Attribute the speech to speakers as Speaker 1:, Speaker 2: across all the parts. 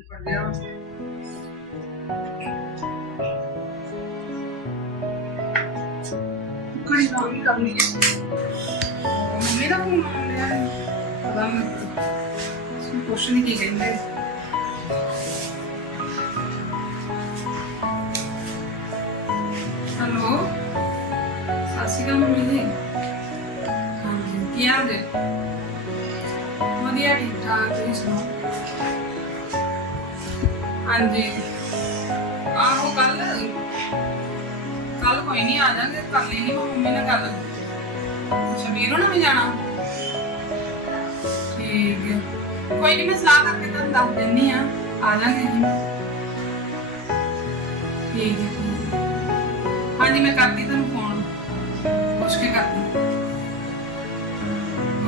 Speaker 1: ਪੜਿਆ ਕੁੜੀ ਨਾਲ ਵੀ ਕਰਨੀ ਹੈ। ਮੇਰਾ ਫੋਨ ਆ ਰਿਹਾ ਹੈ। ਪਤਾ ਨਹੀਂ ਕੁਛ ਨਹੀਂ ਕੀ ਕਹਿੰਦੇ। ਹੈਲੋ ਸਤਿ ਸ਼੍ਰੀ ਅਕਾਲ ਮੰਮੀ ਜੀ। ਹਾਂਜੀ। ਕੀ ਹਾਲ ਹੈ ਵਧੀਆ ਠੀਕ ਠਾਕ ਤੁਸੀਂ ਸੁਣਾਓ? ਹਾਂਜੀ। ਆਹੋ ਕੱਲ ਕੱਲ ਕੋਈ ਨਹੀਂ ਆ ਜਾਾਂਗੇ ਕਰ ਲੈਣੀ ਮੈਂ ਮੰਮੀ ਨਾਲ ਗੱਲ। ਸ਼ਬੀਰ ਹੋਣਾ ਵੀ ਜਾਣਾ? ਠੀਕ ਹੈ। ਕੋਈ ਨਹੀਂ ਮੈਂ ਸਲਾਹ ਕਰਕੇ ਤੁਹਾਨੂੰ ਦੱਸ ਦਿੰਨੀ ਆ ਆ ਜਾਾਂਗੇ ਅਸੀਂ। ਠੀਕ ਹੈ। ਹਾਂਜੀ, ਮੈਂ ਕਰਦੀ ਤੁਹਾਨੂੰ ਫੋਨ ਪੁੱਛ ਕੇ ਕਰਦੀ।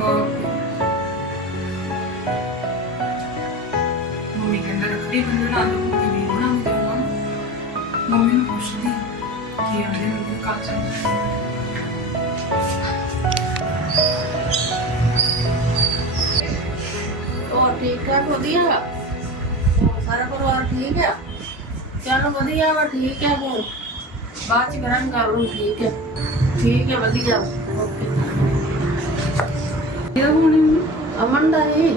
Speaker 1: ਓਕੇ ਬੰਨਣ ਆ ਜਾਓ ਤੇ ਵੀ ਬਣਾ ਕੇ ਜਾਵਾਂ ਮੰਮੀ ਨੂੰ ਪੁੱਛਦੀ ਕੀ ਆਂਦੇ ਨੇ ਕੱਲ ਚੱਲ
Speaker 2: ਹੋਰ ਠੀਕ ਠਾਕ? ਵਧੀਆ? ਹੋਰ ਸਾਰਾ ਪਰਿਵਾਰ ਠੀਕ ਹੈ ਚੱਲ ਵਧੀਆ ਵਾ ਠੀਕ ਹੈ ਹੁਣ ਬਾਅਦ ਚ ਕਰਾਂਗੇ ਗੱਲ ਹੁਣ ਠੀਕ ਹੈ ਠੀਕ ਹੈ ਵਧੀਆ। ਓਕੇ
Speaker 1: ਇਹ ਹੋਣੀ
Speaker 2: ਅਮਨ ਦਾ ਹੀ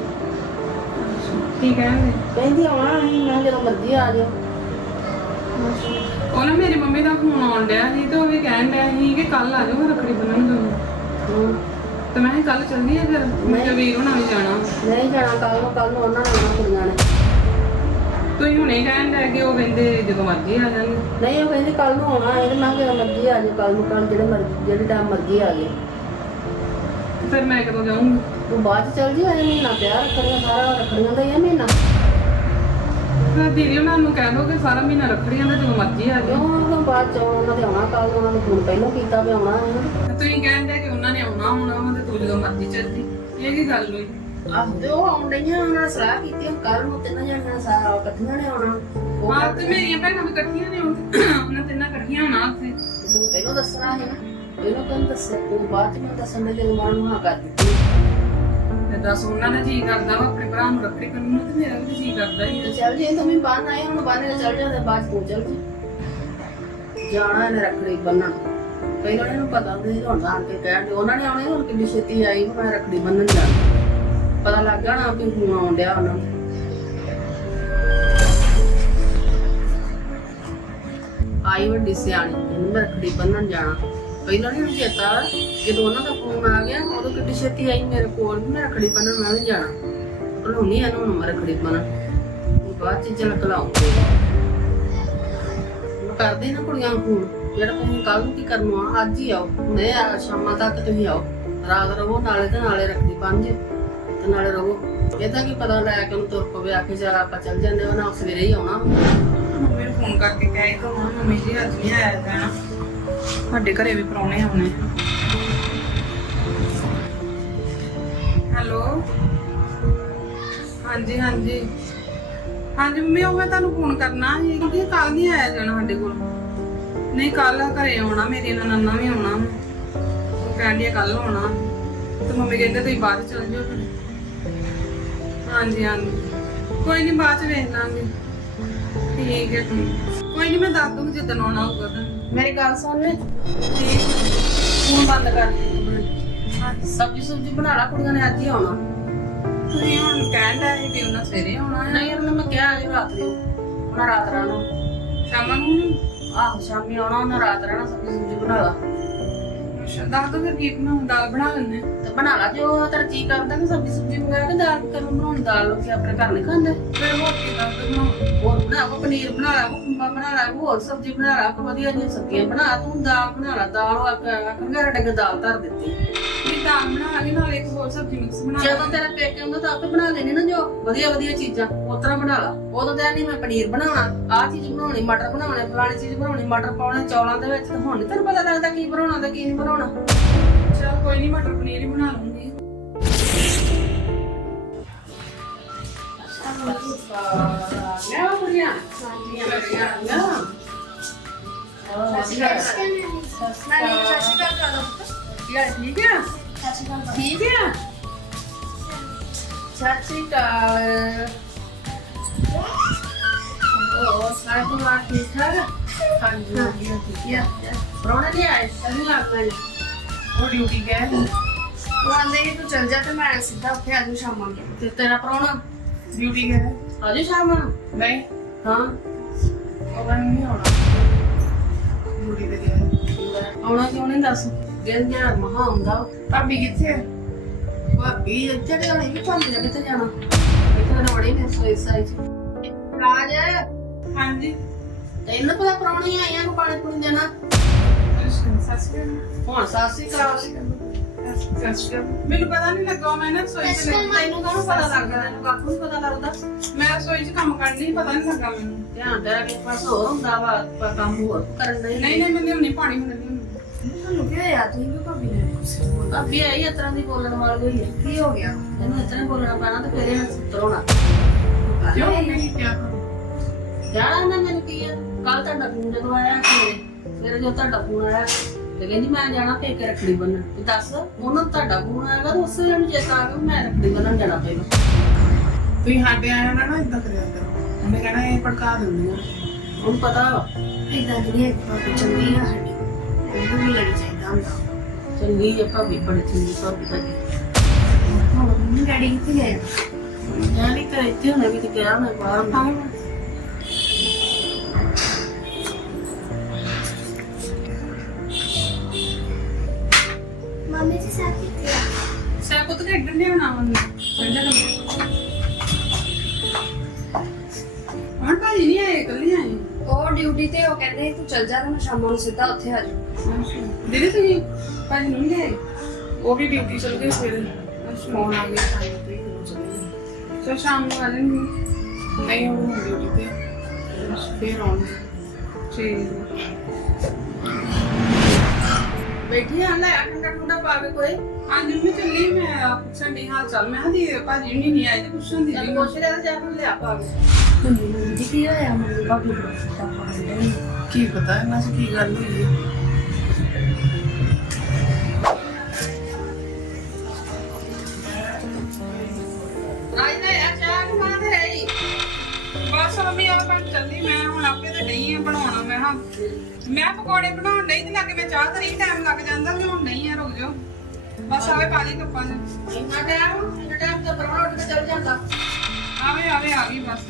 Speaker 1: ਕੀ ਕਹਿੰਦੇ
Speaker 2: ਕਹਿੰਦੀ ਆਉਣਾ ਅਸੀਂ ਮੈਂ ਜਦੋਂ ਮਰਜ਼ੀ ਆ ਜਾਓ
Speaker 1: ਉਹ ਨਾ ਮੇਰੀ ਮੰਮੀ ਦਾ ਫੋਨ ਆਉਣ ਡਿਆ ਸੀ ਤੇ ਉਹ ਵੀ ਕਹਿਣ ਡਿਆ ਸੀ ਕਿ ਕੱਲ ਆ ਜਾਓ ਰੱਖੜੀ ਬੰਨਣ ਤੁਹਾਨੂੰ
Speaker 2: ਹਮ,
Speaker 1: ਤੇ ਮੈਂ ਕਿਹਾ ਕੱਲ ਚੱਲਦੀ ਆ ਫਿਰ ਮੈਂ ਕਿਹਾ ਵੀਰ ਹੋਣਾ ਵੀ ਜਾਣਾ।
Speaker 2: ਨਹੀਂ ਜਾਣਾ ਕੱਲ ਨੂੰ ਕੱਲ ਨੂੰ ਉਹਨਾਂ ਨੇ ਆਉਣਾ ਕੁੜੀਆਂ ਨੇ।
Speaker 1: ਤੁਸੀਂ ਹੁਣੇ ਕਹਿਣ ਡਿਆ ਕਿ ਉਹ ਕਹਿੰਦੇ ਜਦੋਂ ਮਰਜ਼ੀ ਆ ਜਾਣਗੇ
Speaker 2: ਨਹੀਂ ਉਹ ਕਹਿੰਦੀ ਕੱਲ ਨੂੰ ਆਉਣਾ ਹੈ ਤੇ ਮੈਂ ਕਿਹਾ ਜਦੋਂ ਮਰਜ਼ੀ ਆ ਜਾਓ ਕੱਲ ਨੂੰ ਕੱਲ ਜਿਹੜੇ ਮਰਜ਼ੀ ਜਿਹੜੇ ਟਾਈਮ ਮਰਜ਼ੀ ਆ ਜਾਓ
Speaker 1: ਫਿਰ ਮੈਂ ਕਦੋਂ ਜਾਊਂਗੀ?
Speaker 2: ਤੂੰ ਬਾਅਦ ਚ ਚੱਲ ਜੀ ਅਜੇ ਮਹੀਨਾ ਪਿਆ ਰੱਖੜੀਆਂ ਸਾਰਾ ਰੱਖੜੀਆਂ ਦਾ ਹੀ ਆ ਮਹੀਨਾ।
Speaker 1: ਫਿਰ ਦੀਦੀ ਉਹਨਾਂ ਨੂੰ ਕਹਿ ਦੋ ਕਿ ਸਾਰਾ ਮਹੀਨਾ ਰੱਖੜੀਆਂ ਦਾ ਜਦੋਂ ਮਰਜ਼ੀ ਆ ਜਾਓ।
Speaker 2: ਕਿਉਂ ਉਹ ਬਾਅਦ ਚ ਉਹਨਾਂ ਦੇ ਆਉਣਾ ਕੱਲ ਉਹਨਾਂ ਨੇ ਫੋਨ ਪਹਿਲਾਂ ਕੀਤਾ ਵੀ ਆਉਣਾ ਹੈ।
Speaker 1: ਤੁਸੀਂ ਕਹਿੰਦੇ ਕਿ ਉਹਨਾਂ ਨੇ ਆਉਣਾ ਹੋਣਾ ਵਾ ਤੇ ਤੂੰ ਜਦੋਂ ਮਰਜ਼ੀ ਚੱਲਦੀ ਇਹ ਕੀ ਗੱਲ ਹੋਈ?
Speaker 2: ਆਹੋ ਤੇ ਉਹ ਆਉਣ ਡਈਆਂ ਉਹਨਾਂ ਨੇ ਸਲਾਹ ਕੀਤੀ ਕੱਲ ਨੂੰ ਤਿੰਨ ਜਣੀਆਂ ਸਾਰਾ ਇਕੱਠੀਆਂ ਨੇ ਆਉਣਾ। ਉਹ
Speaker 1: ਹਾਂ ਤੇ ਮੇਰੀਆਂ ਭੈਣਾਂ ਵੀ ਇਕੱਠੀਆਂ ਨੇ ਉਹਨਾਂ ਤਿੰਨਾਂ ਇਕੱਠੀਆਂ ਹੋਣਾ ਉੱਥੇ।
Speaker 2: ਤੂੰ ਪਹਿਲਾਂ ਦੱਸਣਾ ਹੈ ਨਾ ਪਹਿਲਾਂ ਕਿਉਂ ਦੱਸਿਆ ਤੂੰ ਬਾਅਦ ਚ ਦੱਸਣ ਦੇ ਜਦੋਂ ਮਨ ਨੂੰ ਹਾਂ ਕਰ ਦਿੱਤੀ।
Speaker 1: ਦੱਸ, ਉਹਨਾਂ ਦਾ ਜੀ ਕਰਦਾ ਵਾ, ਆਪਣੇ ਭਰਾ ਨੂੰ ਰੱਖੜੀ ਬੰਨਣ ਨੂੰ ਤੇ ਮੇਰਾ ਵੀ ਜੀ ਕਰਦਾ ਹੀ
Speaker 2: ਤੇ ਚੱਲ ਜੇ ਤੂੰ ਵੀ ਬਾਹਰ ਆਏ, ਹੁਣ ਬਾਹਰ ਨੇ ਚੱਲ ਜਾਂਦੇ, ਬਾਅਦ ਚ ਤੂੰ ਚੱਲ ਜੀ। ਜਾਣਾ ਇਹਨੇ ਰੱਖੜੀ ਬੰਨਣ ਪਹਿਲਾਂ ਇਹਨੂੰ ਪਤਾ ਨਹੀਂ ਹੁਣ ਆਣ ਕੇ ਕਹਿਣ ਦੇ ਉਹਨਾਂ ਨੇ ਆਉਣੇ ਹੁਣ ਕਿੰਨੀ ਛੇਤੀ ਆਈ ਵੀ ਮੈਂ ਰੱਖੜੀ ਬੰਨਣ ਜਾਣਾ। ਪਤਾ ਲੱਗ ਜਾਣਾ ਕਿ ਹੁਣ ਆਉਣ ਡਿਆ ਉਹਨਾਂ ਨੂੰ। ਆਈ ਵੱਡੀ ਸਿਆਣੀ, ਇਹਨੂੰ ਮੈਂ ਰੱਖੜੀ ਬੰਨਣ ਜਾਣਾ। ਪਹਿਲਾਂ ਨਹੀਂ ਚੇਤਾ ਜਦੋਂ ਉਹਨਾਂ ਦਾ ਫੋਨ ਆ ਗਿਆ ਉਦੋਂ ਕਿੱਡੀ ਛੇਤੀ ਆਈ ਮੇਰੇ ਕੋਲ ਵੀ ਮੈਂ ਰੱਖੜੀ ਬੰਨਣ ਮੈਂ ਵੀ ਜਾਣਾ। ਭਲਾਉਣੀ ਇਹਨੂੰ ਹੁਣ ਮੈਂ ਰੱਖੜੀ ਬੰਨਣ ਬਾਅਦ ਚ ਚਲ ਕਲਾਉਂਗੇ ਉਹ ਕਰਦੇ ਨਾ ਕੁੜੀਆਂ ਨੂੰ ਫੋਨ, ਜਿਹੜਾ ਤੁਸੀਂ ਕੱਲ ਨੂੰ ਕੀ ਕਰਨਾ ਅੱਜ ਹੀ ਆਓ। ਹੁਣੇ ਆ, ਸ਼ਾਮਾਂ ਤੱਕ ਤੁਸੀਂ ਆਓ। ਰਾਤ ਰਵੋ ਨਾਲੇ ਤੇ ਨਾਲੇ ਰੱਖੜੀ ਬੰਨ ਜਿਓ ਤੇ ਨਾਲੇ ਰਵੋ ਇਹਦਾ ਕੀ ਪਤਾ ਲੈ ਕੇ ਉਹਨੂੰ ਤੁਰ ਪਵੇ ਆ ਕੇ ਚੱਲ ਆਪਾਂ ਚੱਲ ਜਾਂਦੇ ਉਹ ਨਾ ਸਵੇਰੇ ਹੀ ਆਉਣਾ।
Speaker 1: ਮੰਮੀ ਨੂੰ ਫੋਨ ਕਰਕੇ ਕਹਿ ਕੇ ਮੰਮੀ ਜੀ ਅੱਜ ਨਹੀਂ ਆਇਆ ਜਾਣਾ। ਸਾਡੇ ਘਰੇ ਵੀ ਪਰੌਣੇ ਆਉਣੇ। ਹੈਲੋ ਹਾਂਜੀ ਹਾਂਜੀ। ਹਾਂਜੀ ਮੰਮੀ ਉਹ ਮੈਂ ਤੁਹਾਨੂੰ ਫੋਨ ਕਰਨਾ ਸੀ ਕਿਉਂਕਿ ਕੱਲ ਨਹੀਂ ਆਇਆ ਜਾਣਾ ਸਾਡੇ ਕੋਲ। ਨਹੀਂ ਕੱਲ ਘਰੇ ਆਉਣਾ ਮੇਰੀ ਨਨਾਨਾ ਵੀ ਆਉਣਾ। ਉਹ ਕਹਿੰਦੀ ਕੱਲ ਆਉਣਾ। ਤੇ ਮੰਮੀ ਕਹਿੰਦੇ ਤੁਸੀਂ ਬਾਅਦ ਚੱਲ ਜਾਓ ਫਿਰ। ਹਾਂਜੀ ਹਾਂਜੀ। ਕੋਈ ਨਹੀਂ ਬਾਅਦ ਚ ਵੇਖ ਲਾਂਗੇ। ਠੀਕ ਹੈ। ਕੋਈ ਨਹੀਂ ਮੈਂ ਦੱਸ ਦੂੰਗੀ ਜਦੋਂ ਆਉਣਾ ਹੋਊਗਾ ਤਾਂ।
Speaker 2: ਮੇਰੀ ਗੱਲ ਸੁਣ। ਲੈ
Speaker 1: ਠੀਕ।
Speaker 2: ਫੋਨ ਬੰਦ ਕਰ। ਦੇ ਸਬਜ਼ੀ ਸੁਬਜ਼ੀ ਬਣਾ ਲਾ ਕੁੜੀਆਂ ਨੇ ਅੱਜ ਹੀ ਆਉਣਾ।
Speaker 1: ਤੁਸੀਂ ਹੁਣ ਕਹਿਣ ਦਾ ਹੈ ਕਿ ਉਹਨਾਂ ਸਵੇਰੇ ਆਉਣਾ ਹੈ।
Speaker 2: ਨਹੀਂ ਉਹਨਾਂ ਮੈਂ ਕਿਹਾ ਅੱਜ ਰਾਤ ਨੂੰ ਉਹਨਾਂ ਰਾਤ ਰਹਿਣਾ।
Speaker 1: ਸ਼ਾਮਾਂ ਨੂੰ?
Speaker 2: ਆਹੋ ਸ਼ਾਮੀ ਆਉਣਾ ਉਹਨਾਂ ਰਾਤ ਰਹਿਣਾ ਸਬਜ਼ੀ ਸੁਬਜ਼ੀ ਬਣਾ ਲਾ।
Speaker 1: ਅੱਛਾ। ਦੱਸ ਦੋ ਫਿਰ ਕੀ ਬਣਾਉਂ ਦਾਲ ਬਣਾ ਲੈਂਦੇ
Speaker 2: ਤੇ ਬਣਾ ਲਾ ਜੋ ਤੇਰਾ ਜੀ ਕਰਦਾ ਕਿ ਸਬਜ਼ੀ ਸੁਬਜ਼ੀ ਮੰਗਾ ਕੇ ਦਾਲ ਕਰੂੰ ਬਣਾਉਣ ਦਾਲ ਲੋਕੀ ਆਪਣੇ ਘਰ ਨਹੀਂ ਖਾਂਦੇ।
Speaker 1: ਫਿਰ ਹੋਰ ਦੋ
Speaker 2: ਹੋਰ ਬਣਾ ਕੋ ਪਨੀਰ ਬਣਾ ਲਾ ਕੋ ਕੁੰਬਾ ਬਣਾ ਲਾ ਕੋ ਹੋਰ ਸਬਜ਼ੀ ਬਣਾ ਲਾ ਕੋ ਵਧੀਆ ਜਿਹੀ ਸਬਜ਼ੀਆਂ ਬਣਾ ਤੂੰ ਦਾਲ ਬਣਾ ਲਾ ਦਾਲ ਉਹ ਆਖਣਗੇ ਸਾਡੇ ਕੋਲ ਦਾਲ ਧਰ ਦਿੱਤੀ।
Speaker 1: ਵੀ ਦਾਲ ਬਣਾ ਲਾਂਗੇ ਨਾਲ ਇੱਕ ਹੋਰ ਸਬਜ਼ੀ ਮਿਕਸ ਬਣਾ
Speaker 2: ਜਦੋਂ ਤੇਰਾ ਪੇਕੇ ਹੁੰਦਾ ਤਾਂ ਆਪੇ ਬਣਾ ਲੈਣੀ ਨਾ ਜੋ ਵਧੀਆ ਵਧੀਆ ਚੀਜ਼ਾਂ ਉਸ ਤਰ੍ਹਾਂ ਬਣਾ ਲਾ। ਉਦੋਂ ਤਾਂ ਨਹੀਂ ਮੈਂ ਪਨੀਰ ਬਣਾਉਣਾ ਆਹ ਚੀਜ਼ ਬਣਾਉਣੀ ਮਟਰ ਬਣਾਉਣੇ ਫਲਾਣੀ ਚੀਜ਼ ਬਣਾਉਣੀ ਮਟਰ ਪਾਉਣੇ ਚੌਲਾਂ ਦੇ ਵਿੱਚ ਤਾਂ ਹੁਣ ਨਹੀਂ ਤੈਨੂੰ ਪਤਾ ਲੱਗਦਾ ਕੀ ਬਣਾਉਣਾ ਤੇ ਕੀ ਨਹੀਂ ਬਣਾਉਣਾ।
Speaker 1: ਚਲ ਕੋਈ ਨਹੀਂ ਮਟਰ ਪਨੀਰ ਹੀ ਬਣਾ ਲੂੰਗੀ।
Speaker 2: ਲੈ ਕੁੜੀਆਂ ਹਾਂਜੀ ਲੈ ਯਾ ਠੀਕ ਹੈ ਠੀਕ ਹੈ ਸਤਿ ਸ਼੍ਰੀ ਅਕਾਲ। ਸਾਰੇ ਪਰਿਵਾਰ ਠੀਕ ਠਾਕ?
Speaker 3: ਹਾਂਜੀ ਵਧੀਆ ਠੀਕ ਆ
Speaker 2: ਪ੍ਰਾਹੁਣੇ ਨਹੀਂ ਆਏ ਕਦੀ ਲੱਗ ਗਏ
Speaker 3: ਉਹ ਡਿਊਟੀ ਗਏ
Speaker 4: ਉਹ ਆਂਦੇ ਸੀ ਤੂੰ ਚੱਲ ਜਾ ਤੇ ਮੈਂ ਸਿੱਧਾ ਉੱਥੇ ਆ ਜਾਊਂ ਸ਼ਾਮਾਂ ਨੂੰ।
Speaker 2: ਤੇ ਤੇਰਾ ਪ੍ਰਾਹੁਣਾ
Speaker 3: ਡਿਊਟੀ ਗਏ।
Speaker 2: ਆਜੋ ਸ਼ਾਮ ਨੂੰ?
Speaker 3: ਨਹੀਂ।
Speaker 2: ਹਾਂ।
Speaker 3: ਉਹ ਕਹਿੰਦੇ ਨਹੀਂ ਆਉਣਾ। ਡਿਊਟੀ ਤੇ ਗਏ।
Speaker 2: ਆਉਣਾ ਕਿਉਂ ਨਹੀਂ ਦੱਸ? ਦਿਨ ਯਾਰ ਮਹਾ ਆਉਂਦਾ ਵਾ।
Speaker 3: ਭਾਬੀ ਕਿੱਥੇ ਹੈ
Speaker 2: ਭਾਬੀ ਇੱਥੇ ਕਿ ਨਹੀਂ ਵੀ ਭਾਬੀ ਨੇ ਕਿੱਥੇ ਜਾਣਾ? ਇੱਥੇ ਤਾਂ ਬੜੀ ਨੇ ਸੋਈ ਸਾਈ ਚ ਰਾਜ।
Speaker 1: ਹਾਂਜੀ।
Speaker 2: ਤੈਨੂੰ ਪਤਾ ਪ੍ਰਾਹੁਣੀ ਆਈਆਂ ਨੂੰ ਪਾਣੀ ਪੁਣੀ ਦੇਣਾ ਹੁਣ ਸਾਸੀ
Speaker 1: ਸਸਕੇ ਮੈਨੂੰ ਪਤਾ ਨਹੀਂ ਲੱਗਾ ਮੈਂ ਨਾ ਰਸੋਈ ਚ ਲੱਗੀ।
Speaker 2: ਤੈਨੂੰ ਕਾਹਨੂੰ ਪਤਾ ਲੱਗਦਾ? ਤੈਨੂੰ ਕੱਖ ਨਹੀਂ ਪਤਾ ਲੱਗਦਾ।
Speaker 1: ਮੈਂ ਰਸੋਈ ਚ ਕੰਮ ਕਰਨੀ ਪਤਾ ਨਹੀਂ ਲੱਗਾ ਮੈਨੂੰ।
Speaker 2: ਧਿਆਨ ਤੇਰਾ ਕਿਸ ਪਾਸ ਹੋਰ ਹੁੰਦਾ ਵਾ ਪਰ ਕੰਮ ਹੋਰ ਕਰਨ ਦੇ।
Speaker 1: ਨਹੀਂ ਨਹੀਂ ਮੈਨੂੰ ਨਹੀਂ ਪਾਣੀ ਹੁਣ ਨਹੀਂ
Speaker 4: ਤੁਹਾਨੂੰ ਕੀ ਹੋਇਆ? ਤੁਸੀਂ ਵੀ ਭਾਬੀ ਨੇ ਕੁਛ ਬੋਲਾ
Speaker 2: ਭਾਬੀ ਆਈ ਇਸ ਤਰ੍ਹਾਂ ਦੀ ਬੋਲਣ ਵਾਲੀ ਹੋਈ ਹੈ
Speaker 4: ਕੀ ਹੋ ਗਿਆ?
Speaker 2: ਇਹਨੂੰ ਇਸ ਤਰ੍ਹਾਂ ਬੋਲਣਾ ਪੈਣਾ ਤੇ ਫਿਰ ਇਹ ਸੁੱਤਰ ਹੋਣਾ।
Speaker 3: ਕਿਉਂ? ਨਹੀਂ ਕਿਹਾ
Speaker 2: ਜਾਣਾ ਨਾ ਮੈਨੂੰ ਕੀ ਆ? ਕੱਲ ਤੁਹਾਡਾ ਫੋਨ ਜਦੋਂ ਆਇਆ ਸਵੇਰੇ ਸਵੇਰੇ ਜਦੋਂ ਤੁਹਾਡਾ ਫੋਨ ਆਇਆ ਤੇ ਕਹਿੰਦੀ ਮੈਂ ਜਾਣਾ ਪੇਕੇ ਰੱਖੜੀ ਬੰਨਣ। ਤੇ ਦੱਸ ਉਹਨਾਂ ਨੂੰ ਤੁਹਾਡਾ ਫੋਨ ਆਏਗਾ ਤੇ ਉਸੇ ਨੂੰ ਚੇਤਾ ਆ ਗਿਆ ਵੀ ਮੈਂ ਰੱਖੜੀ ਬੰਨਣ ਜਾਣਾ ਪਏਗਾ।
Speaker 3: ਤੁਸੀਂ ਸਾਡੇ ਆਇਆ ਨਾ ਨਾ ਇਦਾਂ ਕਰਿਆ ਕਰੋ। ਉਹਨੇ ਕਹਿਣਾ ਇਹ ਭੜਕਾ ਦਿੰਦੀ ਆ।
Speaker 2: ਉਹਨੂੰ ਪਤਾ ਵਾ।
Speaker 4: ਇਦਾਂ ਜਿਹੜੀ ਇੱਕ ਭਾਬੀ ਚੰਗੀ ਆ ਸਾਡੀ ਉਹਨੂੰ ਵੀ ਲੜੀ ਚਾਹੀਦਾ ਹੁੰਦਾ।
Speaker 2: ਚੰਗੀ ਹੈ ਭਾਬੀ ਬੜੀ ਚੰਗੀ ਭਾਬੀ ਤੁਹਾਡੀ
Speaker 4: ਹੁਣ ਮੰਮੀ ਡੈਡੀ ਕਿੱਥੇ ਗਏ?
Speaker 2: ਜਾਣੀ ਤੇ ਇੱਥੇ ਹੋਣੇ ਵੀ ਤੇ ਕਿਹਾ ਮੈਂ ਬਾਹਰ। ਮੈਂ
Speaker 4: ਮੰਮੀ ਜੀ ਸਾਥ ਕਿੱਥੇ ਆ?
Speaker 1: ਸਾ ਪੁੱਤ ਖੇਡਣ ਦੇ ਹੋਣਾ ਮੰਨ ਚੰਗਾ ਹਾਂ ਭਾਜੀ ਨਹੀਂ ਆਏ ਕੱਲੀ ਆਏ।
Speaker 4: ਉਹ ਡਿਊਟੀ ਤੇ ਉਹ ਕਹਿੰਦੇ ਸੀ ਤੂੰ ਚੱਲ ਜਾ ਤੇ ਮੈਂ ਸ਼ਾਮਾਂ ਨੂੰ ਸਿੱਧਾ ਉੱਥੇ ਆ ਜਾਊਂ।
Speaker 1: ਦੀਦੀ ਤੁਸੀਂ ਭਾਜੀ ਨੂੰ ਨਹੀਂ ਆਏ?
Speaker 3: ਉਹ ਵੀ ਡਿਊਟੀ ਚਲ ਗਏ ਸਵੇਰੇ। ਫੋਨ ਆ ਗਿਆ ਟਾਈਮ ਤੇ ਹੀ ਉਹ ਚਲੇ ਗਏ।
Speaker 1: ਸੋ ਸ਼ਾਮ ਨੂੰ ਆ ਜਾਣਗੇ।
Speaker 3: ਨਹੀਂ ਉਹ ਡਿਊਟੀ ਤੇ ਫਿਰ ਆਉਣਗੇ
Speaker 1: ਠੀਕ।
Speaker 2: ਬੈਠੀ ਆ ਲੈ ਠੰਡਾ ਠੰਡਾ ਪਾ ਕੇ ਕੋਈ।
Speaker 1: ਹਾਂਜੀ ਮੈਂ ਚੱਲੀ ਮੈਂ ਪੁੱਛਣ ਦੀ ਹਾਲ ਚਾਲ ਮੈਂ ਦੀ ਭਾਜੀ ਨਹੀਂ ਨਹੀਂ ਆਏ ਤੇ ਪੁੱਛਣ ਦੀ
Speaker 2: ਚੱਲ ਪੁੱਛ ਲਿਆ ਤੇ ਜਾ ਫਿਰ ਲਿਆ ਪਾ ਕੇ।
Speaker 4: ਮੰਮੀ ਨੂੰ ਜੀ ਕੀ ਹੋਇਆ ਮੰਮੀ ਪਾਉਂਦੇ ਨੇ।
Speaker 3: ਕੀ ਪਤਾ ਇਹਨਾਂ 'ਚ ਕੀ ਗੱਲ ਹੋਈ ਹੈ।
Speaker 2: ਮੈਂ
Speaker 1: ਪਕੌੜੇ ਬਣਾਉਣ ਨਹੀਂ ਤੇ ਲੱਗੇ ਮੈਂ ਚਾਹ ਤਰੀ ਟਾਈਮ ਲੱਗ ਜਾਂਦਾ ਹੁਣ ਨਹੀਂ ਆ ਰੁਕ ਜਾਓ। ਬਸ ਆਵੇ ਪਾ ਲਈ ਕੱਪਾਂ 'ਚ
Speaker 2: ਇੰਨਾ ਟਾਈਮ ਇੰਨਾ ਟਾਈਮ ਤਾਂ ਪਰਵਾਹ ਉੱਠ ਕੇ ਚੱਲ ਜਾਂਦਾ।
Speaker 1: ਆਵੇ ਆਵੇ ਆ ਗਈ ਬਸ।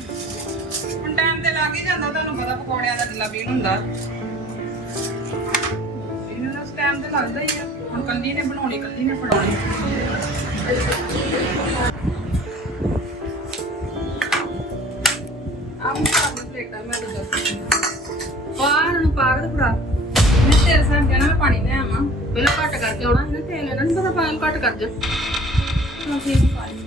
Speaker 1: ਹੁਣ ਟਾਈਮ ਤੇ ਲੱਗ ਹੀ ਜਾਂਦਾ ਤੁਹਾਨੂੰ ਪਤਾ ਪਕੌੜਿਆਂ ਦਾ ਢਿੱਲਾ ਪੀਣ ਹੁੰਦਾ। ਇਹਨਾਂ ਦਾ ਟਾਈਮ ਤੇ ਲੱਗਦਾ ਹੀ ਆ। ਹੁਣ ਕੱਲੀ ਨੇ ਬਣਾਉਣੀ ਕੱਲੀ ਨੇ ਫੜਾਉਣੀ। ਆਹ ਮੈਂ ਸਾਹਮਣੇ ਪਲੇਟਾਂ ਮੈਂ ਤਾਂ ਦੱਸ
Speaker 2: ਬਾਹਰ ਨੂੰ ਪਾ ਕੇ ਤੇ ਫੜਾ।
Speaker 1: ਮੈਂ ਤੇਰੇ ਸਾਹ ਜਾਣਾ ਮੈਂ ਪਾਣੀ ਲੈ ਆਵਾਂ।
Speaker 2: ਪਹਿਲਾਂ ਘੱਟ ਕਰਕੇ ਆਉਣਾ ਇਹਨੇ ਤੇਲ ਇਹਨਾਂ ਨੂੰ ਪਤਾ ਪਾਣੀ ਘੱਟ ਕਰ ਦੇ
Speaker 1: ਹਾਂ ਠੀਕ ਪਾ ਲਈ।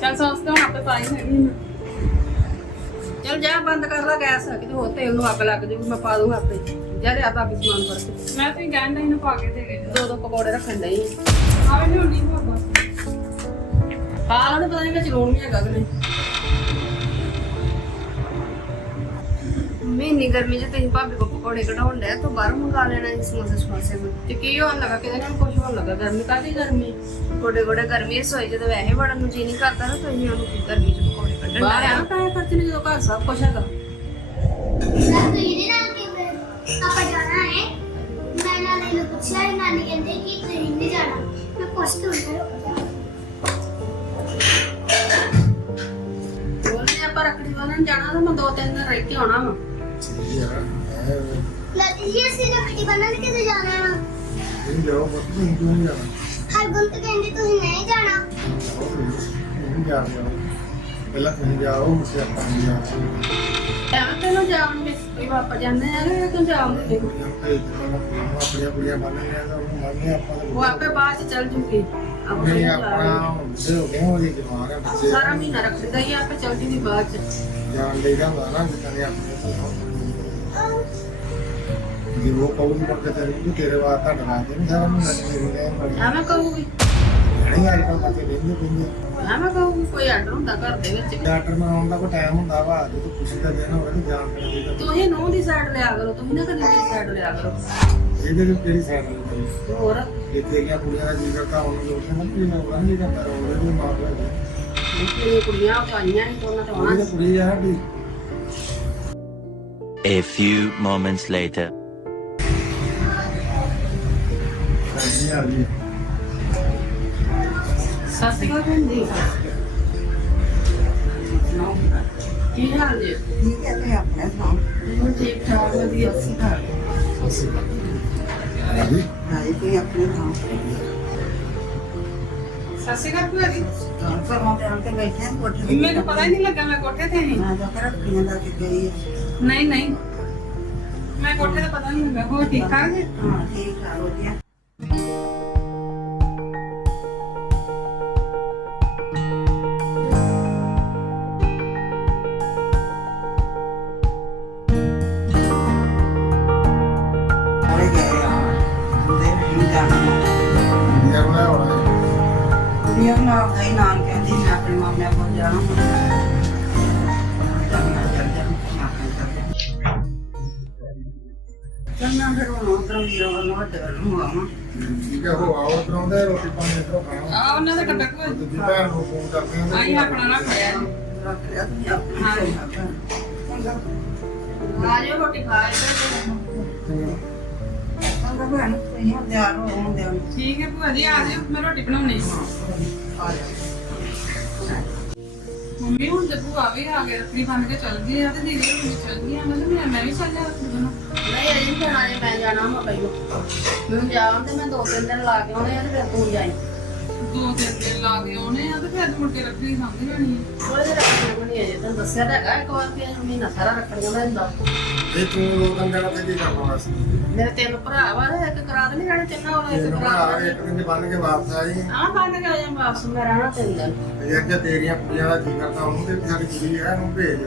Speaker 1: ਚੱਲ ਸੌਸ ਤਾਂ ਹੁਣ ਆਪੇ ਪਾਈ ਹੈਗੀ ਮੈਂ
Speaker 2: ਚੱਲ ਜਾ ਬੰਦ ਕਰ ਲੈ ਗੈਸ ਕਿਤੇ ਹੋਰ ਤੇਲ ਨੂੰ ਅੱਗ ਲੱਗ ਜੂਗੀ ਮੈਂ ਪਾ ਦੂੰਗਾ ਆਪੇ। ਜਾ ਲਿਆ ਬਾਕੀ ਸਮਾਨ ਭਰ ਕੇ।
Speaker 1: ਮੈਂ ਤਾਂ ਗੈਂਡ ਇਹਨੂੰ ਪਾ ਕੇ ਦੇ ਗਈ
Speaker 2: ਦੋ। ਦੋ ਪਕੌੜੇ ਰੱਖਣ ਡਈ।
Speaker 1: ਆਵੇ ਨਹੀਂ ਹੁੰਦੀ ਹੋਰ ਬਸ।
Speaker 2: ਪਾ ਲੈਣੇ ਪਤਾ ਨਹੀਂ ਵਿੱਚ ਲੂਣ ਵੀ ਹੈਗਾ ਕਿ ਨਹੀਂ।
Speaker 4: ਇੰਨੀ ਗਰਮੀ 'ਚ ਤੁਸੀਂ ਭਾਬੀ ਕੋ ਪਕੌੜੇ ਕਢਾਉਣ ਡਿਆ ਤੂੰ ਬਾਹਰੋਂ ਮੰਗਾ ਲੈਣਾ ਸੀ ਸਮੋਸੇ ਸਮੋਸੇ ਨੂੰ।
Speaker 2: ਤੇ ਕੀ ਹੋਣ ਲੱਗਾ? ਕਿਤੇ ਨਾ ਕੁਝ ਹੋਣ ਲੱਗਾ? ਗਰਮੀ ਕਾਦੀ ਗਰਮੀ?
Speaker 4: ਗੋਡੇ ਗੋਡੇ ਗਰਮੀ ਸੋਈ ਜਦੋਂ ਵੈਸੇ ਵੜਨ ਨੂੰ ਜੀ ਨਹੀਂ ਕਰਦਾ ਨਾ ਤੁਸੀਂ ਉਹਨੂੰ ਕੀ ਗਰਮੀ 'ਚ ਪਕੌੜੇ ਕੱਢਣ
Speaker 2: ਬਾਹਰ ਆ? ਖਰਚ ਨੇ ਜਦੋਂ ਘਰ ਸਭ ਕੁਝ ਹੈਗਾ।
Speaker 5: ਸਰ ਤੂੰ ਇਹਦੇ ਨਾਲ ਆਪਾਂ ਜਾਣਾ ਹੈ? ਮੈਂ ਪੁੱਛਿਆ ਨਾਨੀ ਕਹਿੰਦੇ ਕਿ ਤੁਸੀਂ ਨਹੀਂ ਜਾਣਾ। ਮੈਂ ਪੁੱਛ ਤੂੰ
Speaker 2: ਬੋਲਨੇ ਆਪਾਂ ਰੱਖੜੀ ਬੰਨਣ ਜਾਣਾ ਤਾਂ ਮੈਂ ਦੋ ਤਿੰਨ ਦਿਨ ਰਹਿ ਕੇ ਆਉਣਾ ਵਾ।
Speaker 5: ਲਾਡੀ ਜੀ ਅਸੀਂ ਰੱਖੜੀ ਬੰਨਣ ਕਿਤੇ ਜਾਣਾ ਹੈ
Speaker 6: ਨਹੀਂ ਜਾਓ ਬਸ ਤੁਸੀਂ ਕਿਉਂ ਨਹੀਂ ਜਾਣਾ
Speaker 5: ਹਰਗੁਣ ਤਾਂ ਕਹਿੰਦੀ ਤੁਸੀਂ ਨਹੀਂ ਜਾਣਾ
Speaker 6: ਜਾਓ ਤੁਸੀਂ ਨਹੀਂ ਜਾ ਰਹੇ ਪਹਿਲਾਂ ਤੁਸੀਂ ਜਾਓ ਮੁਸੇ ਆਪਾਂ ਨਹੀਂ ਜਾ
Speaker 2: ਐਵੇਂ ਤੈਨੂੰ ਜਾਣਗੇ ਕੋਈ ਵਾਪਸ ਜਾਂਦੇ ਆ ਕਿ ਕਿਉਂ ਜਾਣਗੇ
Speaker 6: ਆਪਣੀਆਂ ਕੁੜੀਆਂ ਬੰਨ ਲਿਆ ਤਾਂ ਉਹਨੂੰ ਮੰਨੇ ਆਪਾਂ ਤਾਂ
Speaker 2: ਉਹ ਆਪੇ ਬਾਅਦ ਚ ਚੱਲ ਜੂਗੀ ਆਪਾਂ
Speaker 6: ਨਹੀਂ
Speaker 2: ਨਹੀਂ
Speaker 6: ਆਪਣਾ ਹੁੰਦੇ ਹੋ ਗਏ ਉਹਦੇ ਜਵਾਨ ਆ ਬੱਚੇ
Speaker 2: ਸਾਰਾ ਮਹੀਨਾ ਰੱਖਦਾ ਹੀ ਆ, ਆਪੇ ਚੱਲ ਜੂਗੀ ਬਾਅਦ ਚ
Speaker 6: ਜਾਣ ਲਈ ਦਾ ਨਾ ਜਿੱਦਾਂ ਦੇ ਆਪਣੇ ਜੇ ਉਹ ਕਹੂਗੀ ਕਰਕੇ ਤੇਰੇ ਨੂੰ ਤੇਰੇ ਬਾਅਦ ਤੁਹਾਡੇ ਵਾਸਤੇ ਨਹੀਂ ਸਾਰਾ ਮਹੀਨਾ ਨਹੀਂ ਬੜੀ
Speaker 2: ਐਵੇਂ ਕਹੂਗੀ।
Speaker 6: ਨਹੀਂ ਅੱਜ ਕੱਲ੍ਹ ਬੱਚੇ ਰਹਿੰਦੇ ਪਿੰਦੇ।
Speaker 2: ਐਵੇਂ ਕਹੂਗੀ ਕੋਈ ਆਰਡਰ ਹੁੰਦਾ ਘਰ ਦੇ ਵਿੱਚ।
Speaker 6: ਡਾਕਟਰ ਨਾਲ ਆਉਣ ਦਾ ਕੋਈ ਟਾਈਮ ਹੁੰਦਾ ਵਾ ਜਦੋਂ ਖੁਸ਼ੀ ਦਾ ਦਿਨ ਹੋਵੇ ਤਾਂ ਜਾਣ ਪੈਣਾ ਚਾਹੀਦਾ
Speaker 2: ਤੁਸੀਂ ਨੂੰ ਦੀ ਸਾਈਡ ਲਿਆ ਕਰੋ ਤੁਸੀਂ ਨਾ ਕਦੀ ਦੀ ਸਾਈਡ ਲਿਆ ਕਰੋ।
Speaker 6: ਇਹਦੇ ਵਿੱਚ ਕਿਹੜੀ ਸਾਈਡ ਲੱਗਦੀ
Speaker 2: ਤੇ ਹੋਰ?
Speaker 6: ਜਿੱਥੇ ਗਿਆ ਕੁੜੀਆਂ ਦਾ ਜੀ ਕਰਦਾ ਉਹਨੂੰ ਲੋਕਾਂ ਨੂੰ ਵੀ ਨਾ ਉਹਨਾਂ ਨਹੀਂ ਕਰਦਾ ਉਹਦੇ ਵੀ ਮਾਂ ਪਿਓ ਦੇ
Speaker 2: ਮੇਰੀਆਂ ਕੁੜੀਆਂ ਤੇ ਆਈਆਂ ਤੇ ਉਹਨਾਂ ਤੇ ਆਉਣਾ
Speaker 6: ਤਾਂ ਕੁੜੀ ਆ ਸਾਡੀ।
Speaker 7: A few moments later.
Speaker 2: ਸਤਿ ਸ਼੍ਰੀ ਅਕਾਲ ਭੈਣ ਜੀ ਸੁਣਾਓ ਕੀ ਹਾਲ ਜੀ
Speaker 8: ਠੀਕ ਹੈ ਤੇ ਆਪਣੇ ਸੁਣਾਓ
Speaker 2: ਮੈਨੂੰ ਠੀਕ ਠਾਕ ਵਧੀਆ ਸੀ ਘਰ
Speaker 6: ਸਸੀ ਹਾਂਜੀ
Speaker 8: ਹਾਈ ਕੋਈ ਆਪਣੇ ਸੁਣਾਓ
Speaker 1: ਸਤਿ ਸ਼੍ਰੀ ਅਕਾਲ ਭੂਆ ਜੀ
Speaker 8: ਤਾਂ ਪਰਮਾ ਤੇ ਆਣ ਕੇ ਬੈਠੇ ਆ ਕੋਠੇ ਤੇ
Speaker 1: ਮੈਨੂੰ ਪਤਾ ਹੀ ਨਹੀਂ ਲੱਗਾ ਮੈਂ ਕੋਠੇ ਤੇ ਸੀ
Speaker 8: ਮੈਂ ਜਾ ਕੇ ਰੱਖੀਆਂ ਦਾ ਕੇ ਗਈ ਹੈ।
Speaker 1: ਨਹੀਂ ਨਹੀਂ ਮੈਂ ਕੋਠੇ ਤੇ ਪਤਾ ਨਹੀਂ ਲੱਗਾ ਹੋਰ ਠੀਕ ਠਾਕ ਜੀ
Speaker 8: ਹਾਂ ਠੀਕ ਠਾਕ ਵਧੀਆ ਨਾਲ ਗਈ ਨਾਲ ਕਹਿੰਦੀ ਮੈਂ ਆਪਣੇ ਮਾਮਿਆਂ ਕੋਲ ਜਾਣਾ ਚੱਲ ਮੈਂ ਫਿਰ ਹੁਣ ਉਧਰੋਂ ਵੀਰੋਂ ਵੱਲੋਂ ਵੱਡੇ ਵੱਲੋਂ ਆਵਾਂ।
Speaker 6: ਠੀਕ ਹੈ ਹੋ ਆਓ ਉਧਰੋਂ ਰੋਟੀ ਪਾਣੀ ਇਧਰੋਂ ਖਾਣਾ
Speaker 1: ਆ ਉਹਨਾਂ ਦਾ ਕੱਟਾ ਜੀ
Speaker 6: ਦੂਜੀ ਭੈਣ ਨੂੰ ਫੋਨ ਕਰਦੇ ਹਾਂ
Speaker 1: ਆਈ ਆਪਣਾ ਨਾ ਖਾਇਆ ਜੀ
Speaker 8: ਰੱਖ ਲਿਆ ਤੁਸੀਂ ਆਪਣੇ
Speaker 1: ਹਾਂ।
Speaker 2: ਆ ਜਾਓ ਰੋਟੀ ਖਾ ਇੱਧਰ
Speaker 8: ਚੰਗਾ ਭੈਣ ਤੁਸੀਂ ਹੁਣ ਤਿਆਰ ਹੋ ਹੁੰਦੇ ਹੋ
Speaker 1: ਠੀਕ ਹੈ ਭੂਆ ਜੀ ਆ ਜਾਓ ਮੈਂ ਰੋਟੀ ਬਣਾਉਣੀ।
Speaker 8: ਆ ਜਾ
Speaker 1: ਮੰਮੀ ਹੁਣ ਤੇ ਭੂਆ ਵੀ ਆ ਗਏ ਰੱਖੜੀ ਬੰਨ ਕੇ ਚੱਲ ਗਈ ਆ ਤੇ ਦੀਦੀ ਵੀ ਚੱਲ ਗਈ ਆ ਮੈਂ ਕਿਹਾ ਮੈਂ ਮੈਂ ਵੀ ਚੱਲ ਜਾ ਰੱਖੜੀ।
Speaker 2: ਨਹੀਂ ਅਜੇ ਨਹੀਂ ਜਾਣਾ ਮੈਂ ਜਾਣਾ ਮੈਂ ਪਹਿਲਾਂ। ਮੈਨੂੰ ਜਾਣ ਤੇ ਮੈਂ ਦੋ ਤਿੰਨ ਦਿਨ ਲਾ ਕੇ ਆਉਣੇ ਆ ਤੇ ਫਿਰ ਤੂੰ ਜਾਈ।
Speaker 1: ਦੋ ਤਿੰਨ ਦਿਨ ਲਾ ਕੇ ਆਉਣੇ ਆ ਤੇ ਫਿਰ ਮੁੜ ਕੇ ਰੱਖੜੀ ਸਾਂਭੀ ਜਾਣੀ ਆ।
Speaker 2: ਉਹਦੇ ਤੈਨੂੰ ਦੱਸਿਆ ਤਾਂ ਹੈਗਾ ਇੱਕ ਵਾਰ ਕਿ ਮਹੀਨਾ ਸਾਰਾ ਰੱਖਣੀਆਂ ਦਾ ਹੁੰਦਾ
Speaker 6: ਇਹ ਤੂੰ ਦੋ ਦਿਨ ਜਾਣਾ ਤੇ ਕੀ ਕਰਨਾ ਬਸ
Speaker 2: ਮੇਰੇ ਤਿੰਨ ਭਰਾ ਵਾ ਇੱਕ ਕਰਾ ਦੇ ਰਹਿਣੇ ਤਿੰਨਾਂ ਵਾਲਾ ਇੱਕ
Speaker 6: ਤੈਨੂੰ
Speaker 2: ਕਰਾ
Speaker 6: ਭਰਾ
Speaker 2: ਦੇ
Speaker 6: ਇੱਕ ਦਿਨ ਚ ਬੰਨ ਕੇ ਵਾਪਸ ਆਈ
Speaker 2: ਆ ਬੰਦ ਕੇ ਆ ਜਾ ਵਾਪਸ ਮੈਂ ਰਹਿਣਾ ਤਿੰਨ ਦਿਨ।
Speaker 6: ਯਾਰ ਜੇ ਤੇਰੀਆਂ ਕੁੜੀਆਂ ਦਾ ਜੀ ਕਰਦਾ ਉਹਨੂੰ ਤੇ ਵੀ ਸਾਡੀ ਕੁੜੀ ਹੈ ਉਹਨੂੰ ਭੇਜ।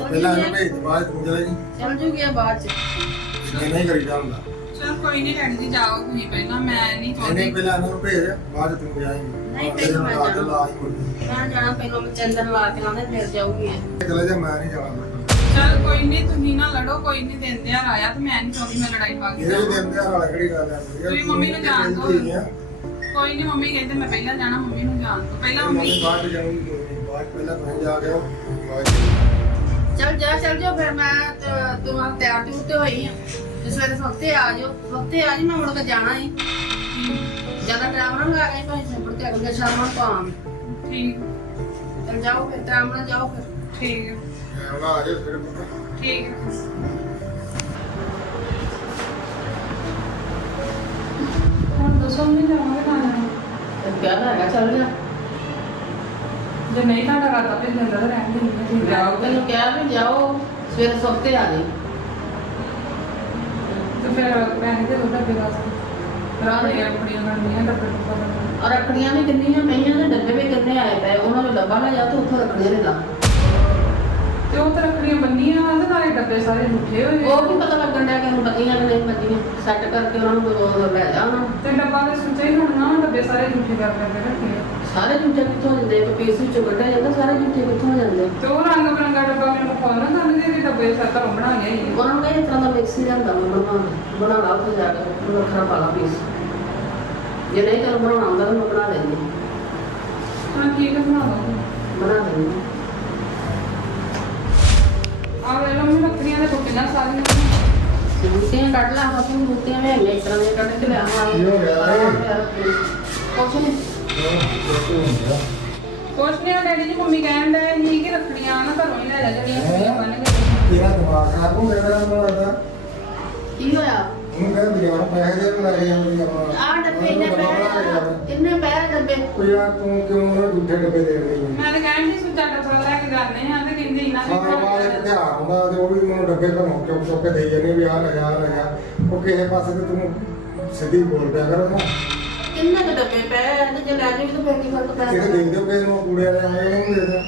Speaker 6: ਪਹਿਲਾਂ ਇਹਨੂੰ ਭੇਜ ਬਾਅਦ ਚ ਤੂੰ ਚਲੇ ਜੀ।
Speaker 2: ਚੱਲ ਜੂਗੀ ਬਾਅਦ ਚ।
Speaker 6: ਨਹੀਂ ਕਰੀਦਾ ਹੁੰਦਾ।
Speaker 1: ਚਲ ਕੋਈ ਨਹੀਂ ਡੈਡੀ ਜੀ ਜਾਓ ਤੁਸੀਂ ਪਹਿਲਾਂ ਮੈਂ ਨਹੀਂ
Speaker 6: ਇਹਨੇ
Speaker 1: ਚਾਹੁੰਦੀ
Speaker 6: ਪਹਿਲਾਂ ਇਹਨੂੰ ਭੇਜ ਬਾਅਦ ਚ ਤੂੰ ਜਾਏਂਗੀ
Speaker 2: ਨਹੀਂ, ਪਹਿਲਾਂ ਮੈਂ ਜਾਣਾ।
Speaker 6: ਲਾ ਹੀ ਮੁੜ
Speaker 2: ਮੈਂ ਜਾਣਾ ਪਹਿਲਾਂ ਮੈਂ ਦਿਨ ਲਾ ਕੇ ਆਉਂਦੇ ਫਿਰ ਜਾਊਗੀ ਇਹ।
Speaker 6: ਚਲੇ ਜਾ ਮੈਂ ਨਹੀਂ ਜਾਣਾ।
Speaker 1: ਚਲ ਕੋਈ ਨਹੀਂ ਤੁਸੀਂ ਨਾ ਲੜੋ ਕੋਈ ਨਹੀਂ ਦਿਨ ਤਿਉਹਾਰ ਆਇਆ ਤੇ ਮੈਂ ਨਹੀਂ ਚਾਹੁੰਦੀ ਮੈਂ ਲੜਾਈ ਪਾ ਕੇ
Speaker 6: ਇਹਦੇ ਦਿਨ ਤਿਉਹਾਰ ਵਾਲਾ ਕਿਹੜੀ ਗੱਲ ਹੈ
Speaker 1: ਤੁਸੀਂ ਮੰਮੀ ਨੂੰ ਜਾਣ ਦਿਓ। ਕੋਈ ਨਹੀਂ ਮੰਮੀ ਕਹਿੰਦੇ ਮੈਂ ਪਹਿਲਾਂ ਜਾਣਾ ਮੰਮੀ ਨੂੰ ਜਾਣ ਤੋਂ ਪਹਿਲਾਂ
Speaker 6: ਮੰਮੀ
Speaker 1: ਮੰਮੀ
Speaker 6: ਬਾਅਦ ਚ ਜਾਊਂਗੀ ਬਾਅਦ ਚ ਪਹਿਲਾਂ ਤੁਸੀਂ ਜਾ ਕੇ ਆਓ। ਬਾਅਦ ਚ।
Speaker 2: ਚੱਲ ਜਾ ਚੱਲ ਜਾ ਫਿਰ ਮੈਂ ਤੇ ਤੂੰ ਆ ਤਿਆਰ ਤਿਉਰ ਤੇ ਹੋਈ ਆ। ਤੇ ਸਵੇਰੇ ਸਵਖਤੇ ਆ ਜਾਓ। ਸਵਖਤੇ ਆ ਜੀ ਮੈਂ ਮੁੜ ਕੇ ਜਾਣਾ ਹੀ ਜ਼ਿਆਦਾ ਟਾਈਮ ਨਾ ਲਗਾ ਗਈ ਭਾਈ ਮੁੜ ਕੇ ਅਗਲੇ ਸ਼ਾਮ ਨੂੰ ਪਾਵਾਂ।
Speaker 1: ਠੀਕ।
Speaker 2: ਚੱਲ ਜਾਓ ਫਿਰ ਟਾਈਮ ਨਾਲ ਜਾਓ ਫਿਰ।
Speaker 1: ਠੀਕ। ਹੈ,
Speaker 6: ਮੈਂ ਆ ਜਾ ਫਿਰ।
Speaker 1: ਠੀਕ। ਹੈ। ਹੁਣ ਦੱਸੋ ਨਹੀਂ ਜਾਵਾਂਗੇ ਨਾ
Speaker 2: ਤੇ ਕਿਹਾ ਤਾਂ ਹੈਗਾ ਚੱਲ ਜਾ।
Speaker 1: ਜੇ ਨਹੀਂ ਤੁਹਾਡਾ ਰਾਤਾ ਭੇਜਣ ਦਾ ਤਾਂ ਰਹਿਣ ਦੇ ਤੁਸੀਂ ਜਾਓ
Speaker 2: ਤੈਨੂੰ ਕਿਹਾ ਵੀ ਜਾਓ ਸਵੇਰੇ ਸਵਖਤੇ ਆ ਜਾਈ
Speaker 1: ਤੇ ਫਿਰ ਪੈਸੇ ਦੇ ਦੋ ਡੱਬੇ ਵਾਸਤੇ ਰਾਣੀਆਂ ਕੁੜੀਆਂ ਕਰਨੀਆਂ ਡੱਬੇ ਡੱਬਾ ਕਰਨਾ।
Speaker 2: ਔਰ ਰੱਖੜੀਆਂ ਵੀ ਕਿੰਨੀਆਂ ਪਈਆਂ ਨੇ ਡੱਬੇ ਵੀ ਕਿੰਨੇ ਆਏ ਪਏ ਉਹਨਾਂ ਨੂੰ ਡੱਬਾ ਲੈ ਜਾ ਤੇ ਉੱਥੋਂ ਰੱਖੜੀਆਂ ਲੈ ਲਾ।
Speaker 1: ਤੇ ਉਹ ਤਾਂ ਰੱਖੜੀਆਂ ਬੰਨੀਆਂ ਆ ਤੇ ਨਾਲੇ ਡੱਬੇ ਸਾਰੇ ਰੁੱਠੇ ਹੋਏ
Speaker 2: ਉਹ ਵੀ ਪਤਾ ਲੱਗਣ ਡਿਆ ਕਿ ਕਿ ਨਹੀਂ ਬੱਤੀਆਂ ਸੈੱਟ ਕਰਕੇ ਉਹਨਾਂ ਨੂੰ ਲੈ ਜਾ ਉਹਨਾਂ ਨੂੰ।
Speaker 1: ਤੇ ਡੱਬਾ ਦੇ ਸੁੱਚੇ ਹੀ ਹੋਣਾ ਡੱਬੇ ਸਾਰੇ ਰੁੱਠੇ ਕਰ ਕਰਕੇ ਰੱਖੇ। ਆ।
Speaker 2: ਸਾਰੇ ਜੁੱਤੇ ਕਿੱਥੋਂ ਹੋ ਜਾਂਦੇ? ਇੱਕ ਪੀਸ ਵਿੱਚੋਂ ਕੱਢਿਆ ਜਾਂਦਾ ਸਾਰੇ ਜੁੱਤੇ ਕਿੱਥੋਂ ਹੋ ਜਾਂਦੇ?
Speaker 1: ਤੇ ਉਹ ਰੰਗ ਬਰੰਗਾ ਡੱਬਾ ਮੈਨੂੰ ਖਵਾਉਣਾ ਤੁਹਾਨੂੰ ਦੇ ਡੱਬੇ ਸਾਰੇ ਘਰੋਂ ਬਣਾ ਲਿਆ ਹੀ
Speaker 2: ਉਹਨਾਂ ਨੂੰ ਇਸ ਤਰ੍ਹਾਂ ਦਾ ਮਿਕਸ ਹੀ ਲਿਆਂਦਾ ਮੈਂ ਬਣਾਉਣਾ ਬਣਾ ਲਾ ਉੱਥੇ ਜਾ ਕੇ ਉਹਨੂੰ ਵੱਖਰਾ ਪਾ ਲਾ ਪੀਸ ਜੇ ਨਹੀਂ ਤੈਨੂੰ ਬਣਾਉਣਾ ਆਉਂਦਾ ਤਾਂ ਮੈਂ ਬਣਾ ਲੈਂਦੀ।
Speaker 1: ਹਾਂ ਠੀਕ ਹੈ ਬਣਾ ਦੋ।
Speaker 2: ਬਣਾ ਲੈਂਦੀ।
Speaker 1: ਆ ਵੇ ਲੋ ਮੈਂ ਰੱਖੜੀਆਂ ਦੇ ਕੁੱਟੀਆਂ ਸਾਰੀਆਂ
Speaker 2: ਬੂਟੀਆਂ ਕੱਢ ਲਾ ਬੂਟੀਆਂ ਵੀ ਹੈਗੀਆਂ ਇਸ ਤਰ੍ਹਾਂ ਦੀਆਂ ਕੱਢ ਕੇ ਲਿਆਵਾਂ
Speaker 6: ਕੀ ਹੋ ਗਿਆ?
Speaker 2: ਕੁਛ ਨਹੀਂ
Speaker 1: ਕੁਛ ਨਹੀਂ ਡੈਡੀ ਜੀ ਮੰਮੀ ਕਹਿਣ ਦੇ ਸੀ ਕਿ ਰੱਖੜੀਆਂ ਨਾ ਘਰੋਂ ਹੀ ਲੈ ਜਾ ਜਿਹੜੀਆਂ ਕੁੜੀਆਂ ਬੰਨ ਕੇ।
Speaker 6: ਤੇਰਾ ਦਿਮਾਗ ਖਰਾਬ ਹੋ ਗਿਆ ਮੈਨੂੰ ਲੱਗਦਾ।
Speaker 2: ਕੀ ਹੋਇਆ?
Speaker 6: ਉਹਨੂੰ ਕਹਿੰਦਾ ਬਿਆਨ ਪੈਸੇ ਦੇ ਨੂੰ ਲੱਗ ਜਾਂਦੀ ਆਪਣਾ
Speaker 2: ਆ ਡੱਬੇ ਇੰਨੇ ਪੈ ਇੰਨੇ ਪੈ ਡੱਬੇ।
Speaker 6: ਕੋਈ ਯਾਰ ਤੂੰ ਕਿਉਂ ਉਹਨੂੰ ਦੂਜੇ ਡੱਬੇ ਦੇ ਰਹੀ ਹੈ?
Speaker 1: ਮੈਂ ਤਾਂ ਕਹਿਣ ਦੀ ਸੁੱਚਾ ਡੱਬਾ ਲੈ ਕੇ ਜਾਂਦੇ ਹਾਂ ਤੇ ਕਹਿੰਦੇ ਇੰਨਾ ਵੀ
Speaker 6: ਸਾਰਾ ਬਾਅਦ ਇੱਕ ਤਿਉਹਾਰ ਹੁੰਦਾ ਤੇ ਉਹ ਵੀ ਮੈਨੂੰ ਡੱਬੇ ਘਰੋਂ ਚੁੱਕ ਚੁੱਕ ਕੇ ਦੇਈ ਜਾਂਦੇ ਵੀ ਆਹ ਲੈ ਜਾ ਆਹ ਲੈ ਜਾ। ਉਹ ਕਿਸੇ ਪਾਸੇ ਤੇ ਤੂੰ ਸਿੱਧੀ ਬੋਲ ਪਿਆ ਕਰੋ ਨਾ
Speaker 2: ਕਿੰਨੇ ਕੁ ਡੱਬੇ ਪਏ ਤੇ ਜੇ ਲੈ ਜਾਈਂ ਤਾਂ ਫਿਰ ਕੀ ਫ਼ਰਕ ਪੈਂਦਾ
Speaker 6: ਦੇ ਦਿਓ ਕਿਸੇ ਨੂੰ ਕੂੜੇ ਵਾਲੇ ਆਏ ਉਹਨੂੰ ਦੇ ਦਿਓ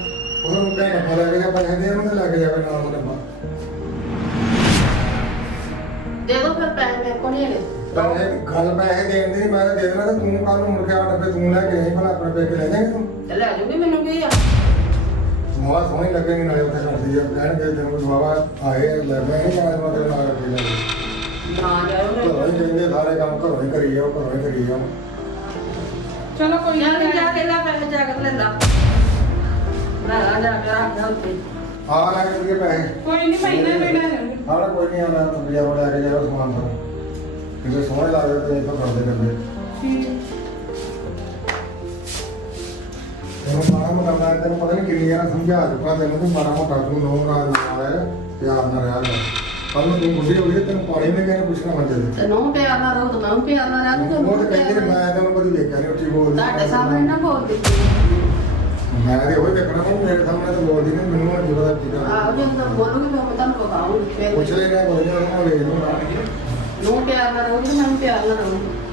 Speaker 6: ਉਹਨੂੰ ਕਹਿ ਡੱਬਾ ਲੈ ਕੇ ਜਾ ਪੈਸੇ ਦੇ ਉਹਨੂੰ ਤੇ ਲੈ ਕੇ ਜਾਵੇ ਨਾਲ ਉਹ ਡੱਬਾ।
Speaker 2: ਦੇ ਦੋ ਫਿਰ ਪੈਸੇ ਮੇਰੇ ਕੋਲ ਨਹੀਂ ਹੈਗੇ।
Speaker 6: ਪਰ ਇਹ ਗੱਲ ਪੈਸੇ ਦੇਣ ਦੀ ਨੀ, ਮੈਂ ਤਾਂ ਦੇ ਦੇਣਾ ਤੇ ਤੂੰ ਕੱਲ ਨੂੰ ਮੁੜ ਕੇ ਆ ਡੱਬੇ ਤੂੰ ਲੈ ਕੇ ਆਈ ਭਲਾ ਆਪਣੇ ਪੇਕੇ ਲੈ ਜਾਏਂਗੇ ਤੂੰ।
Speaker 2: ਤੇ ਲੈ ਜਾਊਂਗੀ ਮੈਨੂੰ ਕੀ ਆ?
Speaker 6: ਬਹੁਤ ਸੋਹਣੀ ਲੱਗੇਗੀ ਨਾਲੇ ਉੱਥੇ ਕਰਦੀ ਆ। ਕਹਿਣਗੇ ਤੈਨੂੰ ਦੁਆਵਾ ਆਏ ਲੈ ਮੈਂ ਨਹੀਂ ਨਾਲ ਮਤਲਬ ਨਾਲ ਰੱਖੀ ਲੈ
Speaker 2: ਨਾ ਜਾਓ
Speaker 6: ਘਰੋਂ ਹੀ ਕਹਿੰਦੇ ਸਾਰੇ ਕੰਮ ਘਰੋਂ ਹੀ ਕਰੀ ਜਾਓ ਘਰੋਂ ਹੀ ਕਰੀ ਜਾਓ।
Speaker 1: ਚਲੋ ਕੋਈ
Speaker 2: ਯਾਰ
Speaker 1: ਨਹੀਂ
Speaker 2: ਜਾ ਕੇ ਲੈ ਪੈਸੇ ਜਾ ਕੇ ਲੈ ਲਾ ਜਾ ਜਾ ਕੇ ਰੱਖ ਦੇ ਉੱਤੇ
Speaker 6: ਆ ਲੈ ਕੇ ਦੇ ਪੈਸੇ।
Speaker 1: ਕੋਈ ਨਹੀਂ ਇਹਨਾਂ ਨੂੰ ਲੈ ਜਾਵਾਂਗੀ
Speaker 6: ਆਹ ਕੋਈ ਨਹੀਂ ਆਣਾ ਤੂੰ ਜਾ ਲੈ ਕੇ ਜਾਓ ਸਮਾਨ ਤੋਂ। ਕਿਤੇ ਸੋਹਣੇ ਲੱਗਦੇ ਤੇ ਤਾਂ ਕਰਦੇ ਕਰਦੇ
Speaker 1: ਠੀਕ ਹੈ।
Speaker 6: ਤੈਨੂੰ ਮਾੜਾ ਮੋਟਾ ਮੈਂ ਤੈਨੂੰ ਪਤਾ ਨਹੀਂ ਕਿੰਨੀ ਵਾਰ ਸਮਝਾ ਚੁੱਕਾ ਤੈਨੂੰ ਤੂੰ ਮਾੜਾ ਮੋਟਾ ਤੂੰ ਨੋ ਰਾਜ ਨਾਲ ਹੈ ਪਿਆਰ ਨਾਲ ਰਹਿ ਲੈ ਕੱਲ ਨੂੰ ਤੂੰ ਬੁੱਢੀ ਹੋ ਗਈ ਤੇ ਤੈਨੂੰ ਪਾਣੀ ਨਹੀਂ ਕਹਿਣਾ ਪੁੱਛਣਾ ਮੰਜੇ ਤੇ
Speaker 2: ਤੇ ਨੋ ਪਿਆਰ ਨਾਲ ਰਹੋ ਤੇ ਮੈਂ ਵੀ ਪਿਆਰ ਨਾਲ ਰਹਿ ਲੂੰ
Speaker 6: ਉਹ ਤਾਂ ਕਹਿੰਦੇ ਮੈਂ ਤੈਨੂੰ ਕਦੀ ਵੇਖਿਆ ਨਹੀਂ ਉੱਚੀ ਬੋਲਦੀ
Speaker 2: ਤੁਹਾਡੇ ਸਾਹਮਣੇ ਨਾ ਬੋਲਦੀ।
Speaker 6: ਮੈਂ ਤੇ ਉਹ ਵੇਖਣਾ ਨਾ ਮੇਰੇ ਸਾਹਮਣੇ ਤਾਂ ਬੋਲਦੀ ਨਹੀਂ ਮੈਨੂੰ ਹੁਣ ਜਿਹੜਾ ਕੀ
Speaker 2: ਆਹੋ
Speaker 6: ਕਰਦਾ
Speaker 2: ਜਦੋਂ ਬੋਲੂਗੀ ਮੈਂ ਤੁਹਾਨੂੰ ਬਤਾਉਂਗੀ
Speaker 6: ਪੁੱਛ ਲੈਣਾ ਨਹੀਂ ਉਹਨਾਂ ਵੇਖ ਲੂੰਗਾ
Speaker 2: ਨੋ ਪਿਆਰ ਨਾਲ ਰਹੋ ਤੇ ਮੈਂ ਪਿਆਰ ਨਾਲ ਰਹੂੰਗੀ